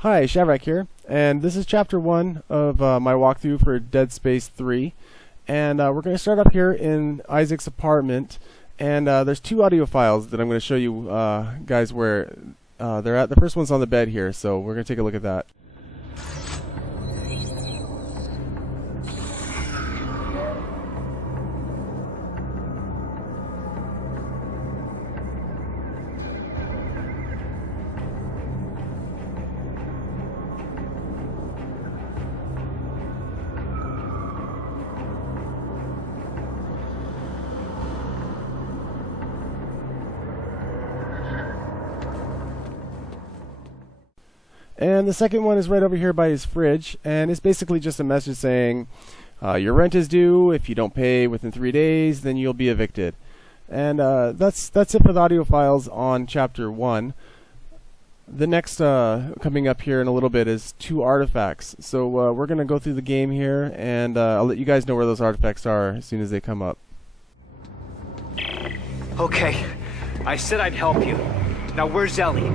Hi, Iamxshadrach here, and this is chapter 1 of my walkthrough for Dead Space 3. And we're going to start up here in Isaac's apartment, and there's two audio files that I'm going to show you guys where they're at. The first one's on the bed here, so we're going to take a look at that. And the second one is right over here by his fridge, and it's basically just a message saying, your rent is due. If you don't pay within 3 days, then you'll be evicted. And that's it for the audio files on chapter 1. The next coming up here in a little bit is 2 artifacts. So we're going to go through the game here, and I'll let you guys know where those artifacts are as soon as they come up. Okay, I said I'd help you. Now where's Ellie?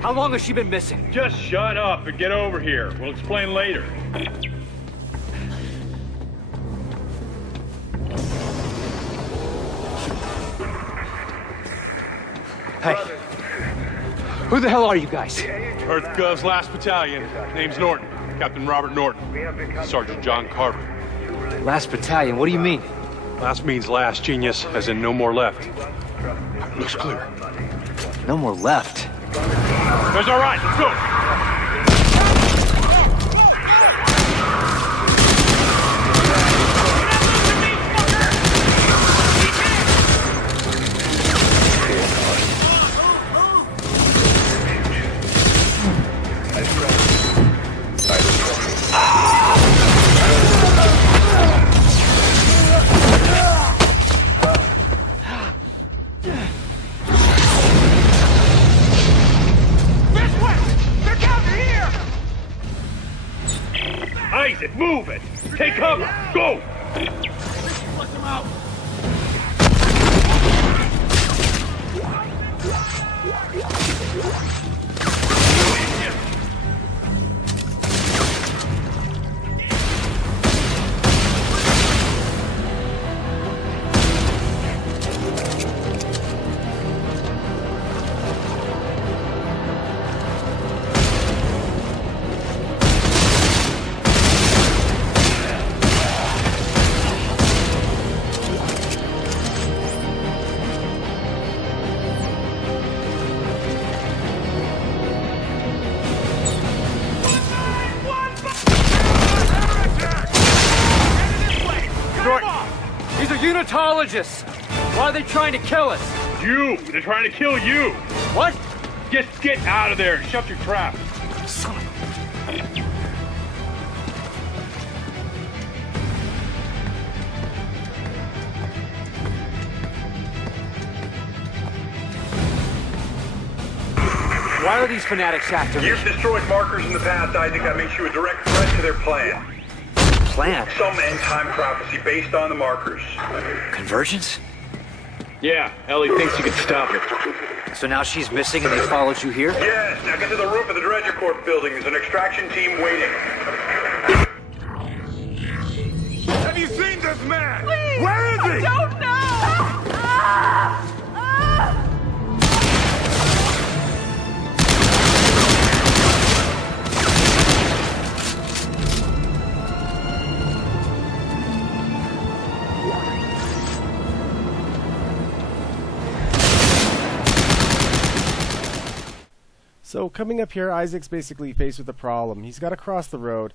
How long has she been missing? Just shut up and get over here. We'll explain later. Hey, who the hell are you guys? Earth Gov's last battalion. Name's Norton. Captain Robert Norton. Sergeant John Carver. Last battalion, what do you mean? Last means last, genius, as in no more left. Looks clear. No more left. That's all right, let's go! Isaac, move it! Take cover! Go! Let them out! Unitologists! Why are they trying to kill us? You! They're trying to kill you! What? Just get out of there and shut your trap! Son of a... Why are these fanatics after me? You've destroyed markers in the past, Isaac. That makes you a direct threat to their plan. Plan? Some end-time prophecy based on the markers. Convergence? Yeah, Ellie thinks you can stop it. So now she's missing and they followed you here? Yes, now get to the roof of the Dredger Corp building. There's an extraction team waiting. Have you seen this man? Please, Where is he? I don't know! So coming up here, Isaac's basically faced with a problem. He's got to cross the road.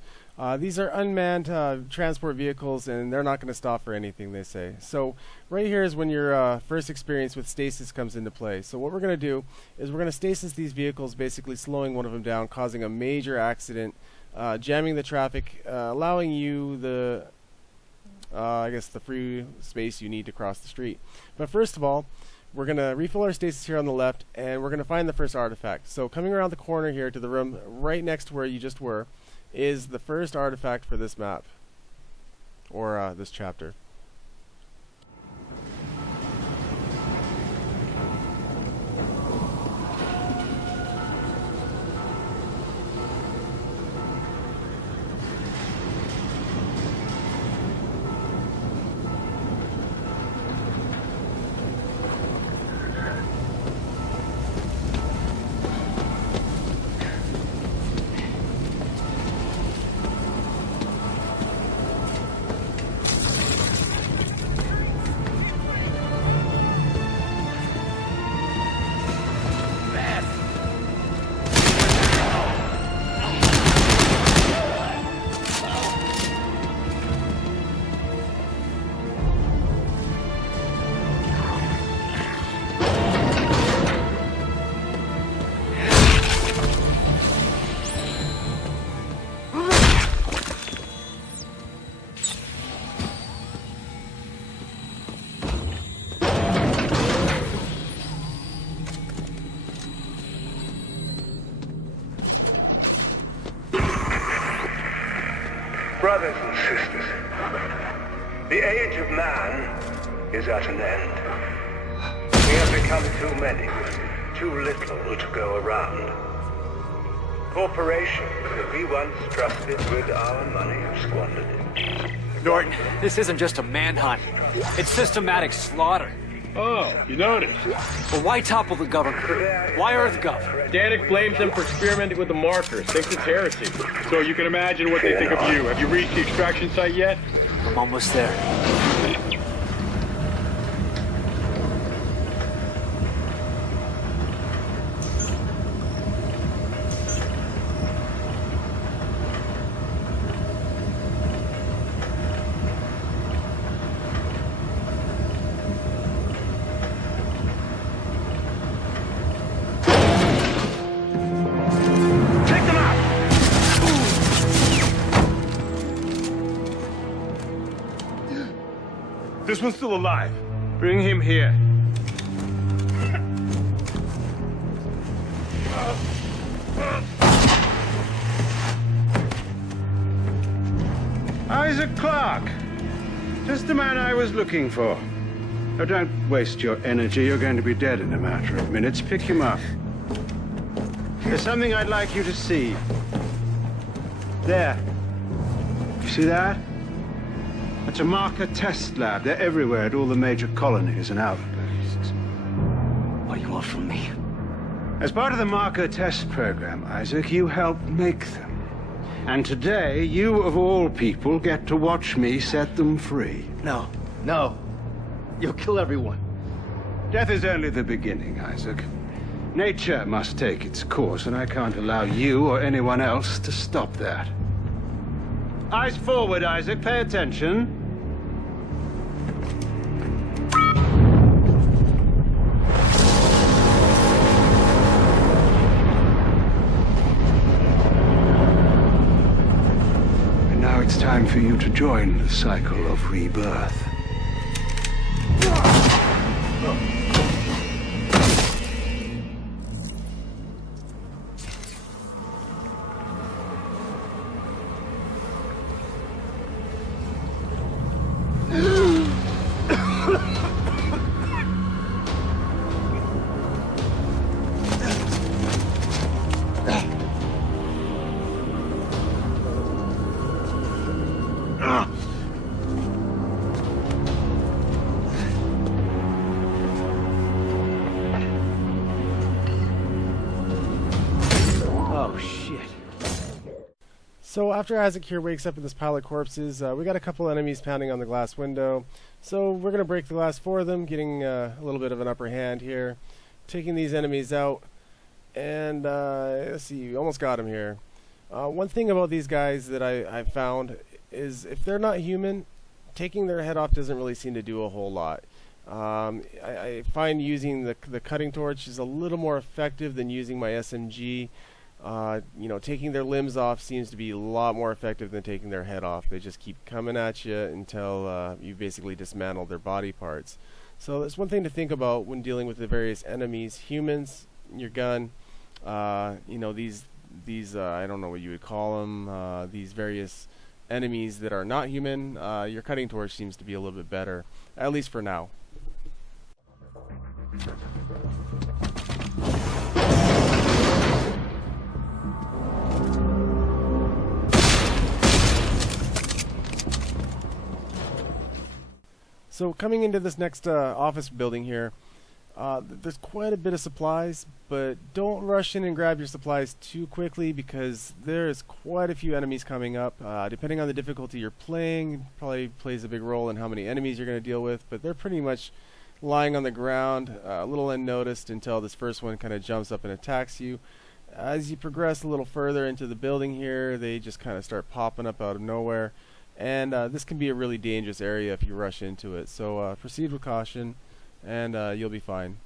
These are unmanned transport vehicles, and they're not going to stop for anything, they say. So right here is when your first experience with stasis comes into play. So what we're going to do is we're going to stasis these vehicles, basically slowing one of them down, causing a major accident, jamming the traffic, allowing you the, I guess, the free space you need to cross the street. But first of all, we're going to refill our stasis here on the left, and we're going to find the first artifact. So coming around the corner here to the room right next to where you just were is the first artifact for this map, or this chapter. Brothers and sisters, the age of man is at an end. We have become too many with too little to go around. Corporations that we once trusted with our money have squandered it. Norton, this isn't just a manhunt. It's systematic slaughter. Oh, you noticed? Well, why topple the government? Why EarthGov? Danik blames them for experimenting with the markers. Thinks it's heresy. So you can imagine what they think of you. Have you reached the extraction site yet? I'm almost there. This one's still alive. Bring him here. Isaac Clarke. Just the man I was looking for. Now, don't waste your energy. You're going to be dead in a matter of minutes. Pick him up. There's something I'd like you to see. There. You see that? That's a marker test lab. They're everywhere at all the major colonies and outposts. What do you want from me? As part of the marker test program, Isaac, you helped make them. And today, you of all people get to watch me set them free. No. No. You'll kill everyone. Death is only the beginning, Isaac. Nature must take its course, and I can't allow you or anyone else to stop that. Eyes forward, Isaac. Pay attention. And now it's time for you to join the cycle of rebirth. So after Isaac here wakes up in this pile of corpses, we got a couple enemies pounding on the glass window. So we're going to break the glass for them, getting a little bit of an upper hand here. Taking these enemies out. And let's see, almost got him here. One thing about these guys that I've found is if they're not human, taking their head off doesn't really seem to do a whole lot. I find using the cutting torch is a little more effective than using my SMG. You know, taking their limbs off seems to be a lot more effective than taking their head off. They just keep coming at you until you basically dismantle their body parts. So that's one thing to think about when dealing with the various enemies. Humans, your gun, you know, these I don't know what you would call them, these various enemies that are not human, your cutting torch seems to be a little bit better, at least for now. So coming into this next office building here, there's quite a bit of supplies, but don't rush in and grab your supplies too quickly because there is quite a few enemies coming up. Depending on the difficulty you're playing, probably plays a big role in how many enemies you're going to deal with, but they're pretty much lying on the ground, a little unnoticed until this first one kind of jumps up and attacks you. As you progress a little further into the building here, they just kind of start popping up out of nowhere. And this can be a really dangerous area if you rush into it. So proceed with caution, and you'll be fine.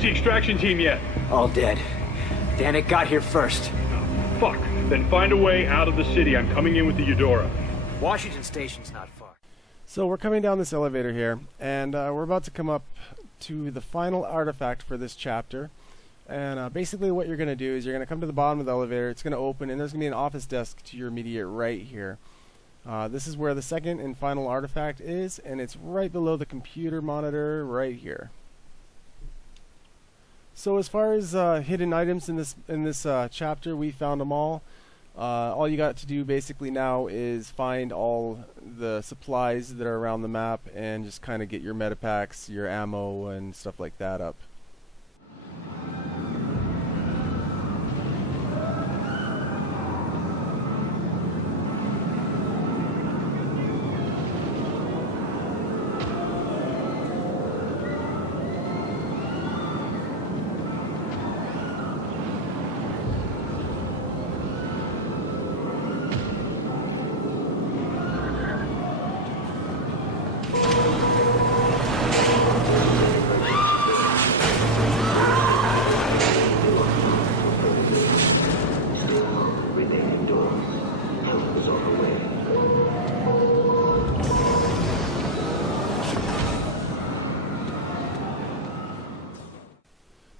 reached the extraction team yet? All dead. Danik got here first. Fuck. Then find a way out of the city. I'm coming in with the Eudora. Washington Station's not far. So we're coming down this elevator here, and we're about to come up to the final artifact for this chapter. And basically what you're going to do is you're going to come to the bottom of the elevator, it's going to open, and there's going to be an office desk to your immediate right here. This is where the second and final artifact is, and it's right below the computer monitor right here. So as far as hidden items in this chapter, we found them all. All you got to do basically now is find all the supplies that are around the map and just kind of get your metapacks, your ammo, and stuff like that up.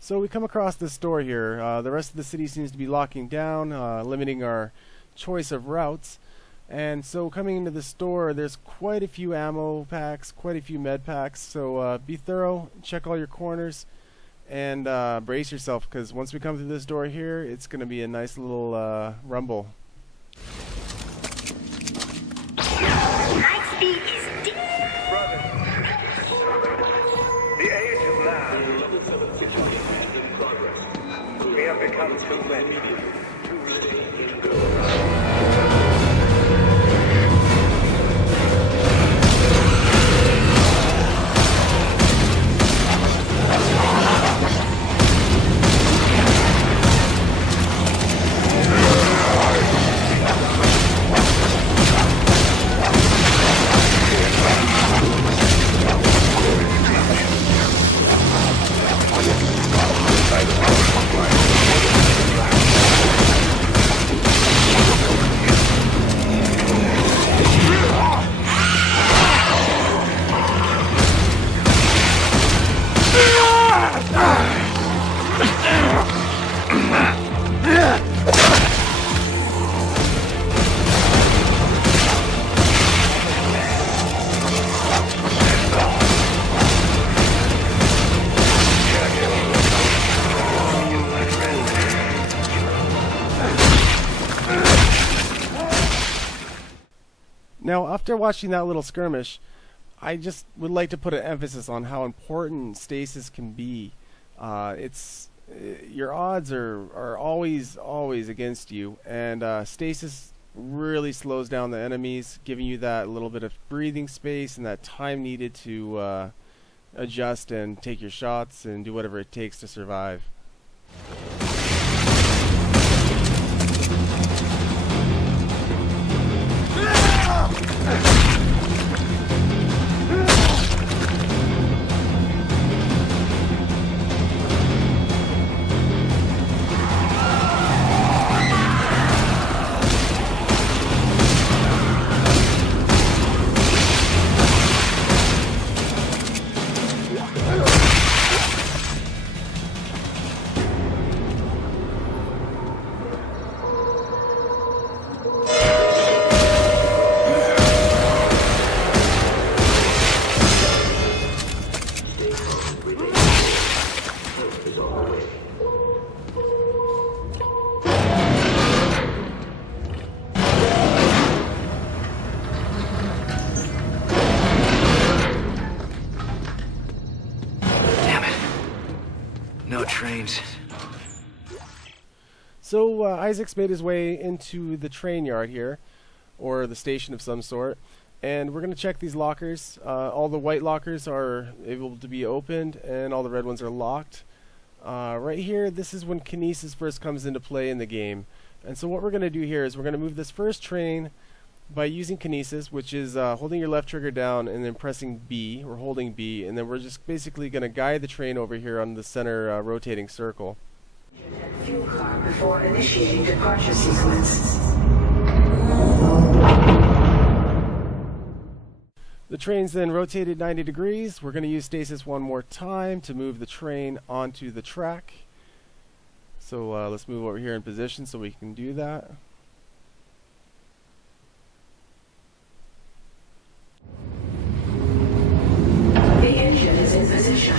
So we come across this door here. The rest of the city seems to be locking down, limiting our choice of routes. And so coming into the store, there's quite a few ammo packs, quite a few med packs. So be thorough, check all your corners, and brace yourself, because once we come through this door here, it's going to be a nice little rumble. High speed is deep. The age of man. We have become too many. Too little to go around. Now, after watching that little skirmish, I just would like to put an emphasis on how important stasis can be. Your odds are always against you, and stasis really slows down the enemies, giving you that little bit of breathing space and that time needed to adjust and take your shots and do whatever it takes to survive. Trains. So Isaac's made his way into the train yard here, or the station of some sort, and we're going to check these lockers. All the white lockers are able to be opened, and all the red ones are locked. Right here, this is when kinesis first comes into play in the game. And so what we're going to do here is we're going to move this first train by using kinesis, which is holding your left trigger down and then pressing B, or holding B, and then we're just basically going to guide the train over here on the center rotating circle. Fuel car before initiating departure sequence. The train's then rotated 90 degrees. We're going to use stasis one more time to move the train onto the track. So let's move over here in position so we can do that. The engine is in position.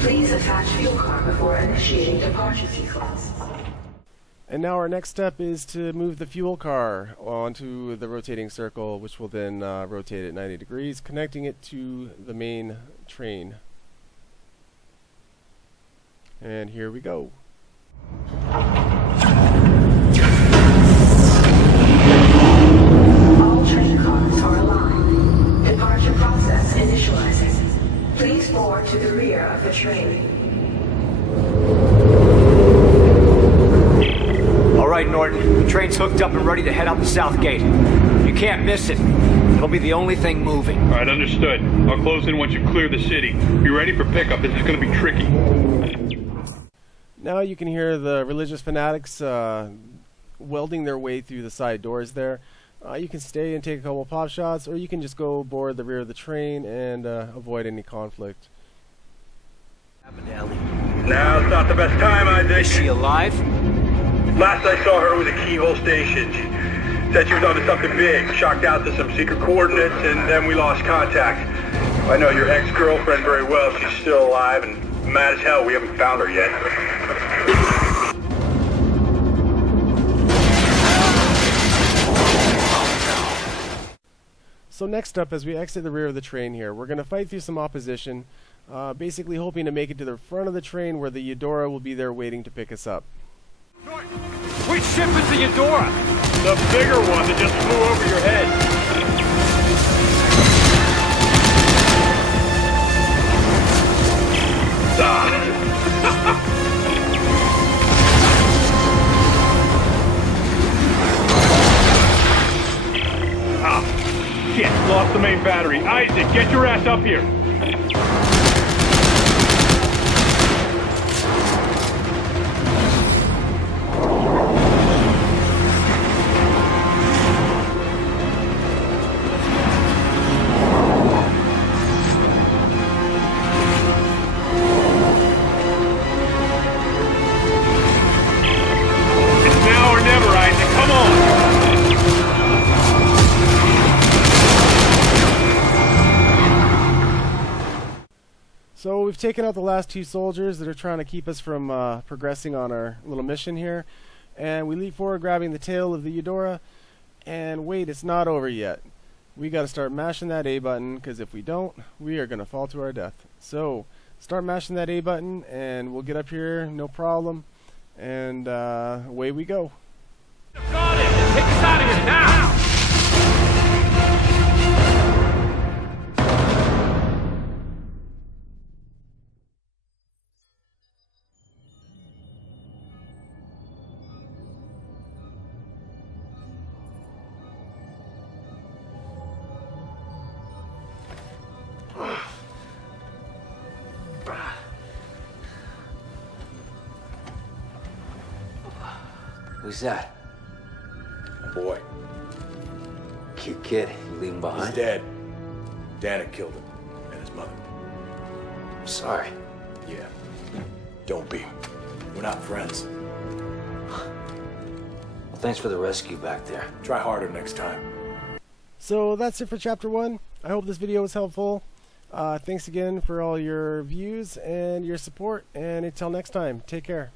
Please attach fuel car before initiating departure sequence. And now our next step is to move the fuel car onto the rotating circle, which will then rotate at 90 degrees, connecting it to the main train. And here we go. All train cars are aligned. Departure process initializing. Please board to the rear of the train. All right, Norton. The train's hooked up and ready to head out the south gate. You can't miss it. It'll be the only thing moving. All right, understood. I'll close in once you clear the city. Be ready for pickup. This is going to be tricky. Now you can hear the religious fanatics welding their way through the side doors there. You can stay and take a couple pop shots, or you can just go board the rear of the train and avoid any conflict. Now's not the best time, Isaac. Is she alive? Last I saw her was at Keyhole Station. She said she was onto something big, shocked out to some secret coordinates, and then we lost contact. I know your ex-girlfriend very well. She's still alive and mad as hell we haven't found her yet. So next up, as we exit the rear of the train here, we're going to fight through some opposition, basically hoping to make it to the front of the train where the Eudora will be there waiting to pick us up. Which ship is the Eudora? The bigger one that just flew over your head. Shit, lost the main battery. Isaac, get your ass up here. It's now or never, Isaac. Come on. So we've taken out the last two soldiers that are trying to keep us from progressing on our little mission here. And we leap forward grabbing the tail of the Eudora. And wait, it's not over yet. We got to start mashing that A button, because if we don't, we are going to fall to our death. So start mashing that A button and we'll get up here, no problem. And away we go. Got it! Take us out of here now! Who's that? My boy. Cute kid. You leave him behind? He's dead. Dana killed him. And his mother. I'm sorry. Yeah. Don't be. We're not friends. Well, thanks for the rescue back there. Try harder next time. So that's it for Chapter 1. I hope this video was helpful. Thanks again for all your views and your support. And until next time, take care.